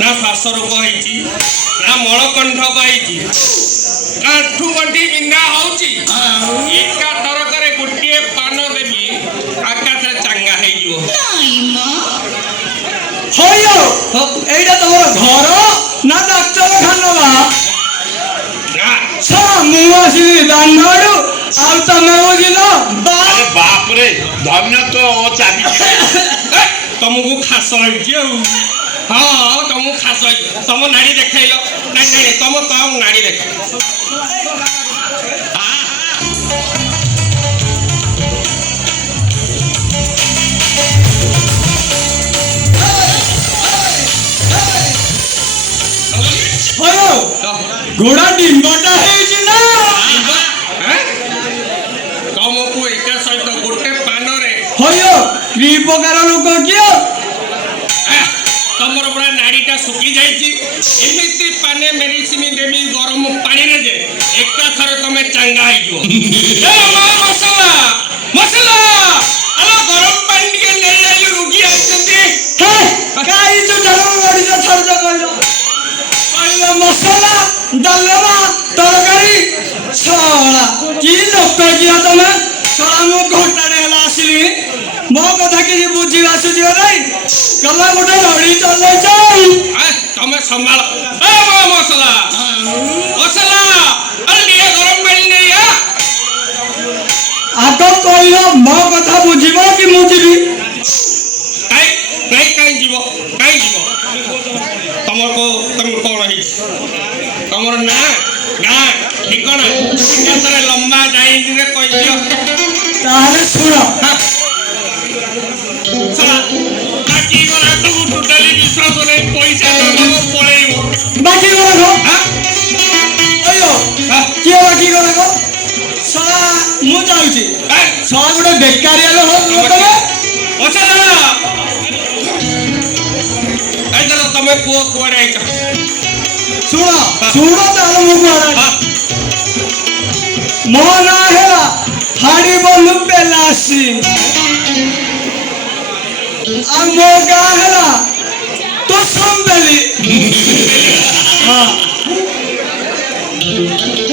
ନା ଶ୍ୱାସ ରୋଗ ହେଇଛି ନା ମଳକଣ୍ଠକ ହେଇଛି ଆଣ୍ଠୁ ଗଣ୍ଠି ବିନ୍ଧା ହଉଛି ଏକା ଥରକରେ ଗୋଟିଏ ପାନ ଦେବି ଆକାଶରେ ଚାଙ୍ଗା ହେଇଯିବ। এইটা তোমার ঘর না ডাক্তারখানা বা ମୁଁ ଆସିବି ଦାଣ୍ଡରୁ ଆଉ ତମେ ବୁଝିଲ ବାପରେ ଧନ୍ୟ ତ ଚାବି ତମକୁ ଖାସ ହେଇଛି ଆଉ ହଁ ତମକୁ ଖାସ ହେଇଛି ତମ ନାଡ଼ି ଦେଖେଇଲ ନାଇଁ ତମ ନାଡ଼ି ଦେଖ ଘୋଡ଼ା ଡିମ୍ବଟା ହେଇଛି ନା ତମକୁ ଏକା ସହିତ ଗୋଟେ ପାନରେ କି ପ୍ରକାର ଲୋକ କିଏ ତମର ପୁରା ନାଡ଼ିଟା ଶୁଖି ଯାଇଛି ଏମିତି ପାନେ ମେଡିସିନ ଦେବି ଗରମ ପାଣିରେ ଯେ ଏକାଥରେ ତମେ ଚାଙ୍ଗା ହେଇଯିବ। ମସଲା ମସଲା ଆଲୋ ଗରମ ପାଣି ଟିକେ ନେଇ ଆଇଲି ରୋଗୀ ଆଇଛନ୍ତି ମସଲା ଡାଲମା ତରକାରୀ ଶଳା କି ଲୋକ କିଆ ତମେ ଶଳା ମୁଁ ଘଣ୍ଟାଟେ ହେଲା ଆସିଲି ମୋ କଥା କିଛି ବୁଝି ଆସୁଛି ନାଇଁ ଗଲା ଗୋଟେ ରଡ଼ି ଚଲେଇଛ ତମେ ସମ୍ଭାଳ ମସଲା ମସଲା ଟିକେ ଗରମ ପାଣି ନେଇ ଆଗ କହିଲ ମୋ କଥା ବୁଝିବ କି ମୁଁ ଯିବି କାଇଁ ଯିବ ତମର କଣ ହେଇଛି ତମର ନା ଗାଁ ଠିକଣା ଏକାଥରେ ଲମ୍ବା ଯାଇରେ କହିଦିଅ ତାହେଲେ ଶୁଣ ବାକି ଗଲା ତମକୁ ଟୋଟାଲି ବିଶ୍ୱାସ ନାହିଁ ପଇସା ପଳେଇବ ବାକି ଗଲା କିଏ ବାକି ଗଲା ଶଳା ମୁଁ ଯାଉଛି ଶଳା ଗୋଟେ ବେକାରିଆ ତମେ ପୁଅ କୁଆଡେ ଆଇଛ ଶୁଣ ତାହେଲେ ମୁଁ କୁଆଡେ ମୋ ନାଁ ହେଲା ହାଡି ବନ୍ଧୁ ବେଲାସି ଆଉ ମୋ ଗାଁ ହେଲା ତୋସମ୍ବେଲି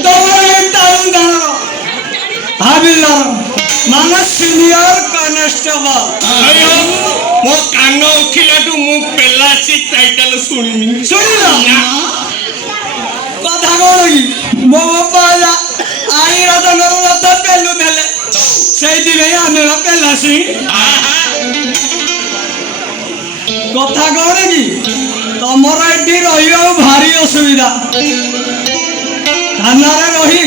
ତମର ଏଇ ଟାଉନ ଗାଁର ହାବିଲଦାର ମାନେ ସିନିୟର କନେଷ୍ଟବଳ ମୋ କାନ ଉଠିଲାଠୁ ମୁଁ ବେଲାସି ଟାଇଟଲ ଶୁଣିନି ଶୁଣିଲ କଥା କଣ କି ମୋ ବାପା ଆଇ ରତନର ରଥ ପେଲୁ ଦେଲେ ସେଇଥିପାଇଁ ଆମେ ବେଲାସି କଥା କଣ କି ତମର ଏଠି ରହିବାକୁ ଭାରି ଅସୁବିଧା ଥାନାରେ ରହି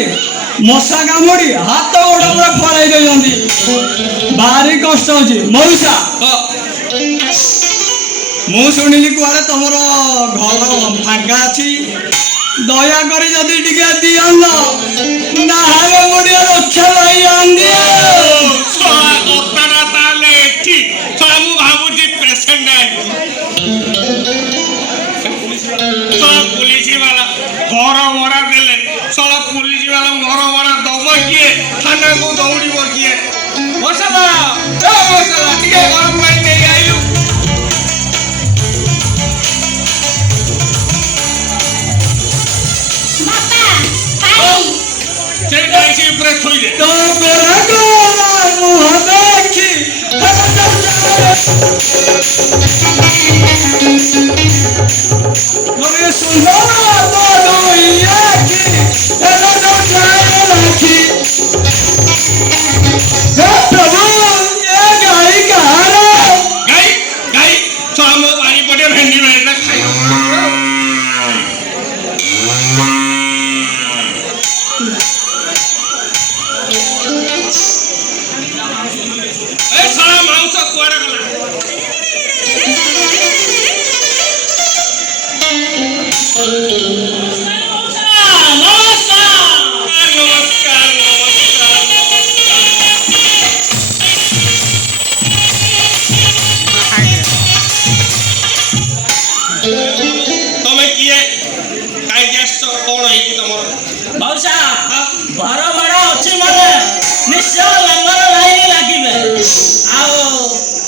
ମଶା କାମୁଡି ହାତ ଗୋଡ ପୁରା ଫଳେଇ ଦେଇଛନ୍ତି ଭାରି କଷ୍ଟ ହଉଛି ମଉସା ମୁଁ ଶୁଣିଲି କୁଆଡେ ତମର ଘର ଫାଙ୍କା ଅଛି ଦୟାକରି ଯଦି ଟିକେ ଦିଅନ୍ତ ନହେଲେ ମୁଁ ଟିକେ ରକ୍ଷା ପାଇଯାଆନ୍ତି ତାହେଲେ ଏଠି ମୁଁ ଭାବୁଛି ପେସେଣ୍ଟ पुलिस वाला घर मरा देले साला पुलिस वाला घर मरा दब किए थाना को दौड़ब किए मसला मसला ठीक गरम पानी नहीं आइलु थोई दे तो गोरा गोरा मुह देखी Mami sunana todo yaki, ela não quer aqui. Prabhu, ये गाय कहाँ गाय गाय तो हम बारी पटे भेंडी में ना खाई ए साला मांस कुआड़ा गला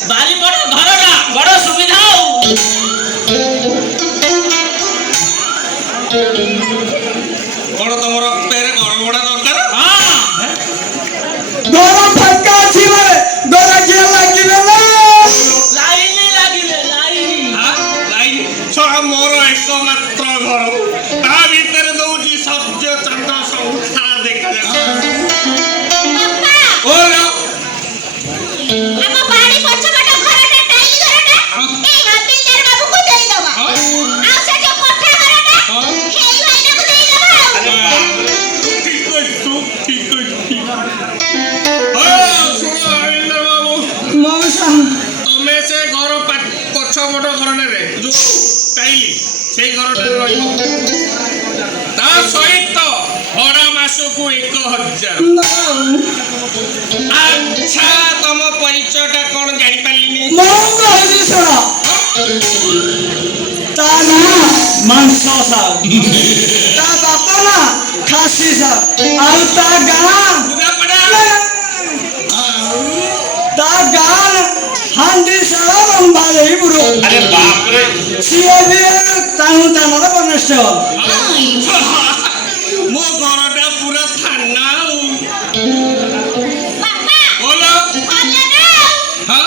ବାରିପଟ ଘରଟା ବଡ଼ ସୁବିଧା ଆଉ ତମେ ସେ ଘର ପଛ ପଟ ଘରଟାରେ ଯୋଉ ଟାଇଲି ସେଇ ଘରଟାରେ ରହିବ। ତା ସହିତ ଭଡ଼ା ମାସକୁ 1000। ଆଚ୍ଛା ତମ ପରିଚୟଟା କଣ ଜାଣିପାରିଲିନି? ମୁଁ କହିଲି ଶୁଣ, ତା ନାଁ ମାଂସ ସାହୁ, ତା ବାପ ନା ଖାସି ସାହୁ, ଆଉ ତା ଗାଁ ହାଣ୍ଡି ସାଳ ରମ୍ଭା ଦେଇ ବୁড়ো। ଆରେ ବାପରେ ସିଏ ବି ତାଙ୍କୁ ତାଙ୍କର ବନିଷ୍ଠ। ମୋ ଘରଟା ପୁରା ଥାନା ଆଉ। ବୋଲ ହଁ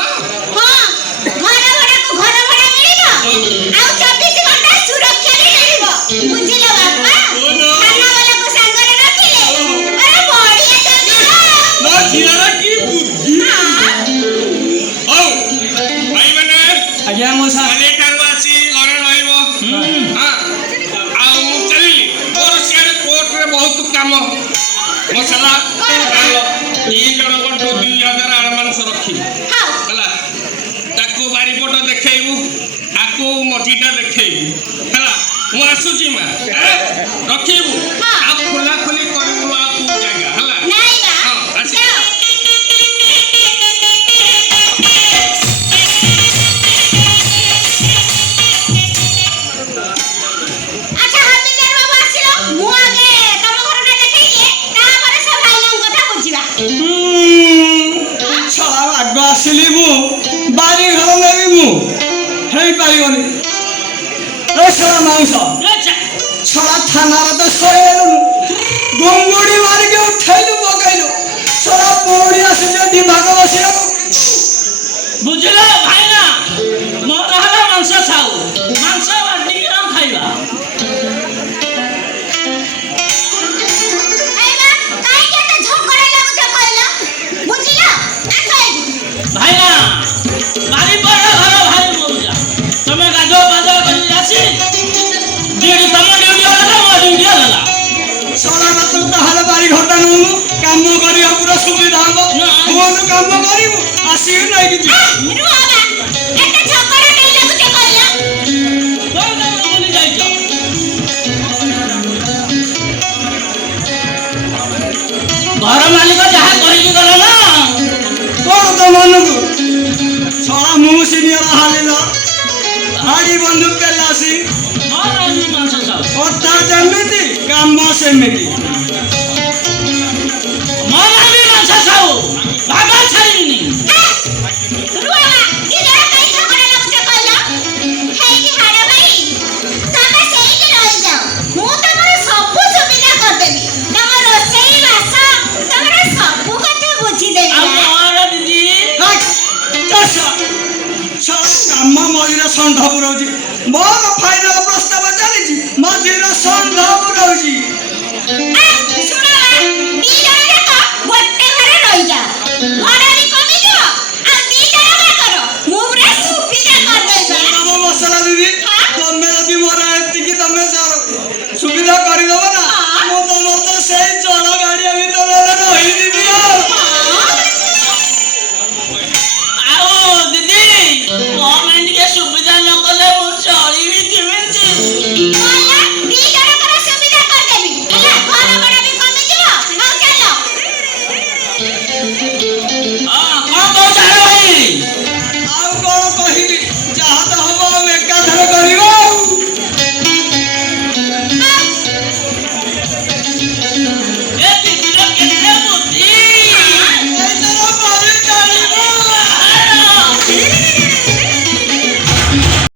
ମୋ ଝିଅର କି ବୁଦ୍ଧି। ହଉ ଭାଇମାନେ ଆଜ୍ଞା ମୋ ସାର୍ କାଲିଠାରୁ ଆସି ଘରେ ରହିବ। ହଁ ଆଉ ମୁଁ ଚାଲିଲି, ମୋର ସିଆଡ଼େ କୋର୍ଟରେ ବହୁତ କାମ। ମସଲା ଆଣିଲ 2 ଜଣଙ୍କଠୁ 2000 ଆଡ଼ଭାନ୍ସ ରଖିବୁ ହେଲା। ତାକୁ ବାରିପଟ ଦେଖେଇବୁ, ଆକୁ ମଝିଟା ଦେଖେଇବୁ ହେଲା। ମୁଁ ଆସୁଛି ମା, ରଖିବୁ ଆଉ ଖୋଲା ଖୋଲି କରିବୁ ଆଉ କୋଉ ଜାଗା ହେଲା। ହଁ ଆସି ଛଡ଼ା ଆଗ ଆସିଲି ମୁଁ, ବାରି ଘର ନେବି ମୁଁ, ହେଇପାରିବନି। ଏ ଛଡ଼ା ମାଂସ ଛଡ଼ା ଥାନାରେ ତ ଶୋଇଗଲୁ, ଗୁଙ୍ଗୁଡ଼ି ମାରିକି ଉଠେଇଲୁ ପକେଇଲୁ, ଛଡ଼ା ପৌଡ଼ି ଆସିଛ ଦିଭାଗ ବସିବାକୁ। ବୁଝିଲ ଭାଇନା, ମୋ ନାଁ ହେଲା ମାଂସ ସାହୁ। ମାଂସ ବାଟିକି ଆଉ ଖାଇବା। ଭାଇନା ବାରିପଟ ଘର ଭାରି ମଉଜା। ତମେ ଗାଧୁଆ ପାଧୁଆ କରି ଆସି ଡ୍ୟୁଟି, ତମ ଡ୍ୟୁଟି ଅଲଗା, ମୋ ଡ୍ୟୁଟି ଅଲଗା। ଛଡ଼ା ତୁ ତାହେଲେ ବାରି ଘରଟା ନେବୁ, କାମ କରିବା ପୁରା ସୁବିଧା ହବ। ବହୁତ କାମ କରିବୁ, ଆସିକି ନେଇକି ଯିବୁ। କୋଉ ଜାଗାକୁ ବୁଲି ଯାଇଛ? ଘର ମାଲିକ ଯାହା କହିକି ଗଲ ନା। କଣ ତ ମନକୁ ଛଡ଼ା ମୁଁ ସିନିୟର ହାରିଲ ହାଡ଼ି ବନ୍ଧୁ ପେଲାସି ମୋ ନାଁ ବି ମାଂସ ସାହୁ। କଥା ଯେମିତି କାମ ସେମିତି। ମୋ ନାଁ ବି ମାଂସ ସାହୁ, ଭାଗ ଛାଡ଼ିବିନି। ଆଉ ମୋର ଦିଦି କାମ ମଝିରେ ଷଣ୍ଢ ପୁରଉଛି। ମୋର ଫାଇନାଲ ପ୍ରସ୍ତାବ ଚାଲିଛି, ମଝିରେ ଷଣ୍ଢ ପୁରଉଛି। ଗୋଟେ ଘରେ ରହିଯାଅ।